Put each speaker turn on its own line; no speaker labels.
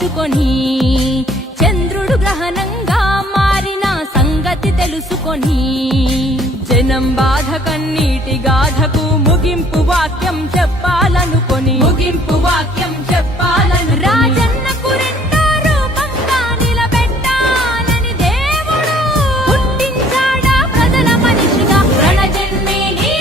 తెచ్చుకొని చంద్రుడు గ్రహణంగా మారిన సంగతి తెలుసుకొని జనం బాధ కన్నీటి గాధకు